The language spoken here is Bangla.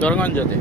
দরগঞ্জতে।